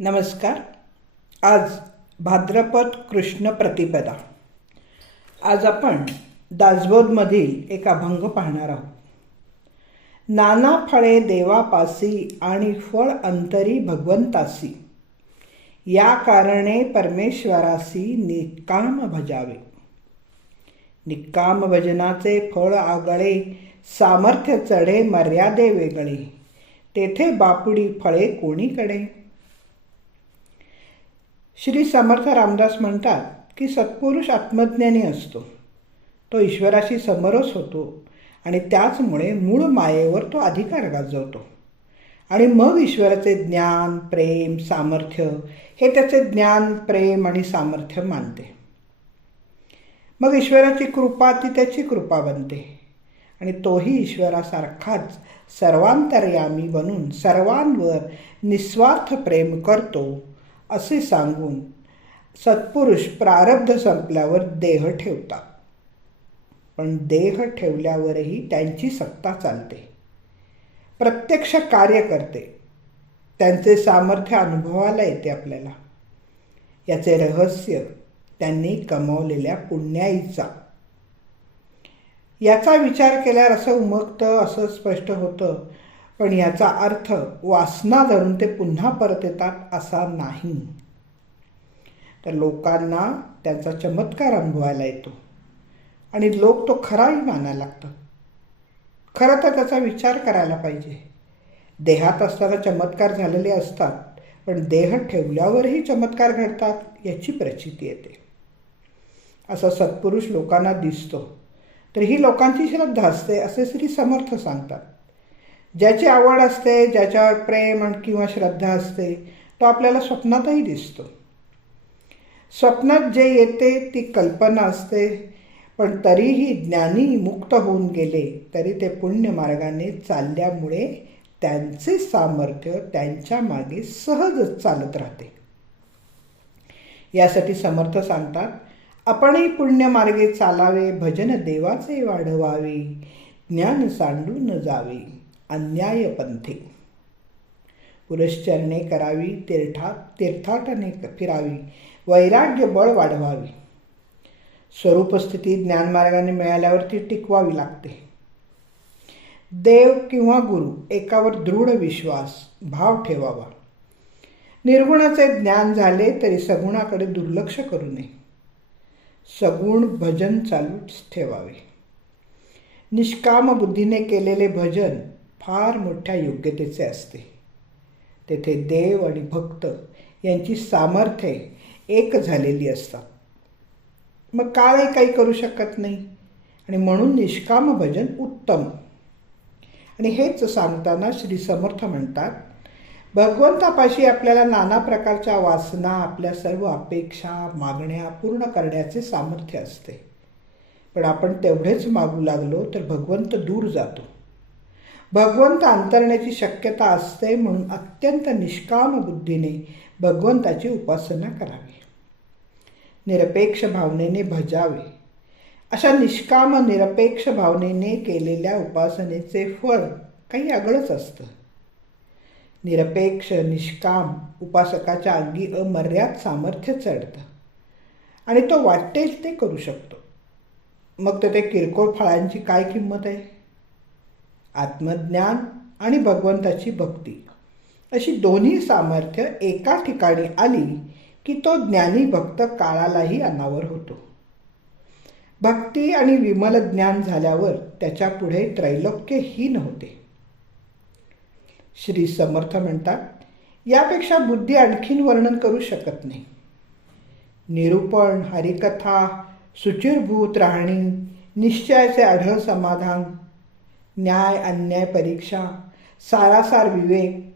नमस्कार. आज भाद्रपद कृष्ण प्रतिपदा. आज आपण दासबोधमधील एक अभंग पाहणार आहोत. नाना फळे देवापासी आणि फळ अंतरी भगवंतासी, या कारणे परमेश्वरासी निकाम भजावे. निकाम भजनाचे फळ आगळे, सामर्थ्य चढे मर्यादे वेगळे, तेथे बापुडी फळे कोणीकडे. श्री समर्थ रामदास म्हणतात की सत्पुरुष आत्मज्ञानी असतो, तो ईश्वराशी समरस होतो आणि त्याचमुळे मूळ मायेवर तो अधिकार गाजवतो आणि मग ईश्वराचे ज्ञान, प्रेम, सामर्थ्य हे त्याचे ज्ञान, प्रेम आणि सामर्थ्य मानते. मग ईश्वराची कृपा ती त्याची कृपा बनते आणि तोही ईश्वरासारखाच सर्वांतर्यामी बनून सर्वांवर निस्वार्थ प्रेम करतो असे सांगून सत्पुरुष प्रारब्ध संपल्यावर देह ठेवतात. पण देह ठेवल्यावरही त्यांची सत्ता चालते, प्रत्यक्ष कार्य करते, त्यांचे सामर्थ्य अनुभवाला येते आपल्याला. याचे रहस्य त्यांनी कमावलेल्या पुण्याईचा. याचा विचार केल्यावर असं उमगतं, असं स्पष्ट होतं, पण याचा अर्थ वासना धरून ते पुन्हा परत येतात असा नाही. तर लोकांना त्यांचा चमत्कार अनुभवायला येतो आणि लोक तो खराही मानायला लागतात. खरं तर त्याचा विचार करायला पाहिजे. देहात असताना चमत्कार झालेले असतात, पण देह ठेवल्यावरही चमत्कार घडतात याची प्रचिती येते. असा सत्पुरुष लोकांना दिसतो, तर ही लोकांची श्रद्धा असते असे श्री समर्थ सांगतात. ज्याची आवड असते, ज्याच्यावर प्रेम किंवा श्रद्धा असते, तो आपल्याला स्वप्नातही दिसतो. स्वप्नात जे येते ती कल्पना असते, पण तरीही ज्ञानी मुक्त होऊन गेले तरी ते पुण्य मार्गाने चालल्यामुळे त्यांचे सामर्थ्य त्यांच्या मागे सहजच चालत राहते. यासाठी समर्थ सांगतात, आपणही पुण्यमार्गे चालावे, भजन देवाचे वाढवावे, ज्ञान सांडून जावे अन्याय पंथे. पुरश्चरणे करावी, तीर्थाटने फिरावी, वैराग्य बळ वाढवावी. स्वरूपस्थिती ज्ञानमार्गाने मिळाल्यावर ती टिकवावी लागते. देव किंवा गुरु एकावर दृढ विश्वास, भाव ठेवावा. निर्गुणाचे ज्ञान झाले तरी सगुणाकडे दुर्लक्ष करू नये. सगुण भजन चालूच ठेवावे. निष्काम बुद्धीने केलेले भजन फार मोठ्या योग्यतेचे असते. तेथे देव आणि भक्त यांची सामर्थ्ये एक झालेली असतात. मग काळही काही करू शकत नाही आणि म्हणून निष्काम भजन उत्तम. आणि हेच सांगताना श्री समर्थ म्हणतात, भगवंतापाशी आपल्याला नाना प्रकारच्या वासना, आपल्या सर्व अपेक्षा, मागण्या पूर्ण करण्याचे सामर्थ्य असते. पण आपण तेवढेच मागू लागलो तर भगवंत दूर जातो. भगवंत अंतरण्याची शक्यता असते, म्हणून अत्यंत निष्काम बुद्धीने भगवंताची उपासना करावी. निरपेक्ष भावनेने भजावे. अशा निष्काम निरपेक्ष भावनेने केलेल्या उपासनेचे फळ काही आगळंच असतं. निरपेक्ष निष्काम उपासकाच्या अंगी अमर्याद सामर्थ्य चढतं आणि तो वाटेल ते करू शकतो. मग ते किरकोळ फळांची काय किंमत आहे. आत्मज्ञान आणि भगवंताची भक्ती अशी दोन्ही सामर्थ्य एका ठिकाणी आली की तो ज्ञानी भक्त काळालाही अनावर होतो. भक्ती आणि विमल ज्ञान झाल्यावर त्याच्या पुढे त्रैलोक्यहीन होते. श्री समर्थ म्हणतात, यापेक्षा बुद्धी आणखीन वर्णन करू शकत नाही. निरूपण, हरिकथा, सुचिरभूत राहणी, निश्चयाचे आढळ समाधान, न्याय अन्याय परीक्षा, सारासार विवेक,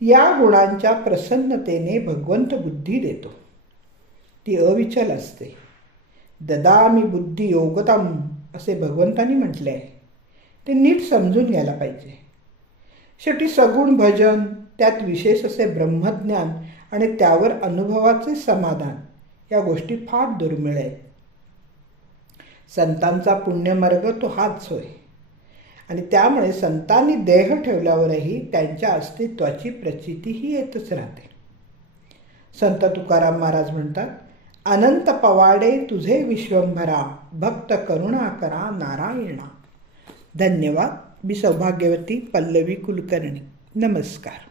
या गुणांच्या प्रसन्नतेने भगवंत बुद्धी देतो. ती अविचल असते. ददामी बुद्धी योगतम असे भगवंतांनी म्हटले आहे. ते नीट समजून घ्यायला पाहिजे. शेवटी सगुण भजन, त्यात विशेष असे ब्रह्मज्ञान आणि त्यावर अनुभवाचे समाधान, या गोष्टी फार दुर्मिळ आहेत. संतांचा पुण्यमार्ग तो हाच होय. आणि त्यामुळे संतांनी देह ठेवल्यावरही त्यांच्या अस्तित्वाची प्रचितीही येतच राहते. संत तुकाराम महाराज म्हणतात, अनंत पवाडे तुझे विश्वंभरा, भक्त करुणा करा नारायणा. धन्यवाद. मी सौभाग्यवती पल्लवी कुलकर्णी. नमस्कार.